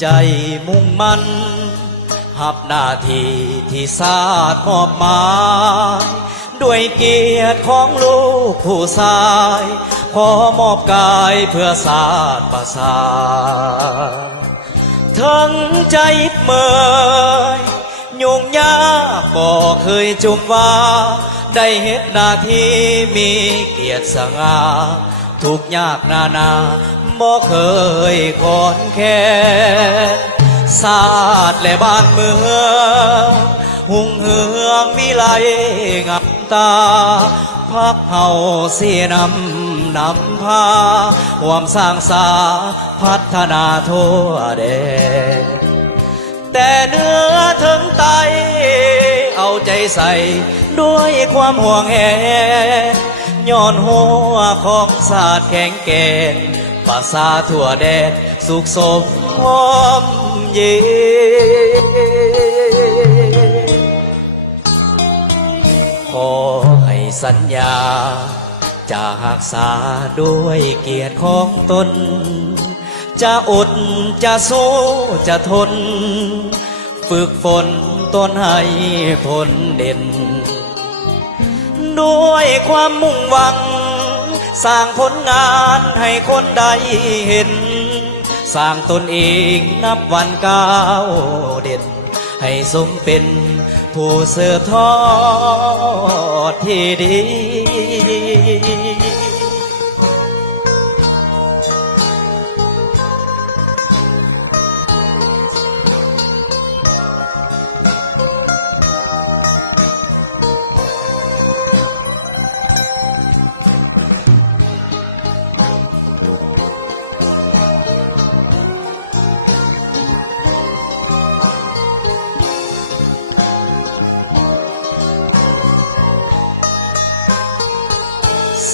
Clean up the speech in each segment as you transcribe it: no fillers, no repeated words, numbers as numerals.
ใจมุ่งมั่นหับหน้าที่ที่ศาสตร์มอบหมายด้วยเกียรติของลูกผู้ชายขอมอบกายเพื่อศาสตร์ประสาทั้งใจเมื่อยยุ่งยากบ่เคยจุมว่าได้เฮ็ดหน้าที่มีเกียรติสง่าทุกยากนาบ่เคยคอนแค้นศาสตร์และบ้านเมืองหุ่งเหืองวิไลงามตาพักเฮาเสียนำพาห่วมสร้างสาพัฒนาทั่วแดนแต่เนื้อถึงไตเอาใจใส่ด้วยความห่วงแหนย้อนหัวของศาสตร์แข็งแกร่งภาษาทั่วแดนสุขสมหอมเย็นขอให้สัญญาจะรักษาด้วยเกียรติของตนจะอดจะสู้จะทนฝึกฝนตนให้ผลเด่นด้วยความมุ่งหวังสร้างผลงานให้คนได้เห็นสร้างตนเองนับวันก้าวเด่นให้สมเป็นผู้สืบทอดที่ดี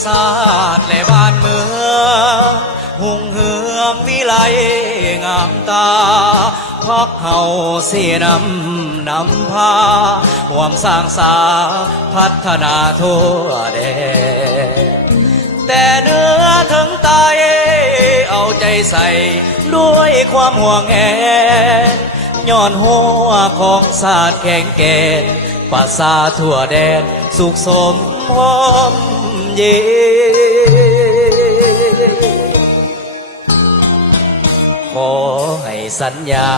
ศาสตร์และบ้านเมืองหุ่งเหืองวิไลงามตาพักเฮาเสียนำพาห่วมสร้างสาพัฒนาทั่วแดนแต่เนื้อถึงตายเอาใจใส่ด้วยความห่วงแหนย้อนหัวของศาสตร์แข็งแกร่งภาษาทั่วแดนสุขสมหอมเย็นขอให้สัญญา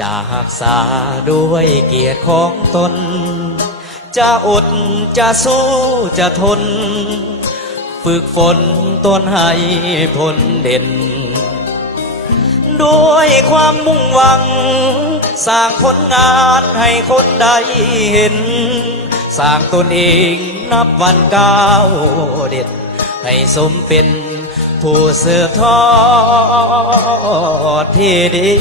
จะรักษาด้วยเกียรติของตนจะอดจะสู้จะทนฝึกฝนตนให้ผลเด่นด้วยความมุ่งหวังสร้างผลงานให้คนได้เห็นสร้างตนเองนับวันก้าวเด่นให้สมเป็นผู้สืบทอดที่ดี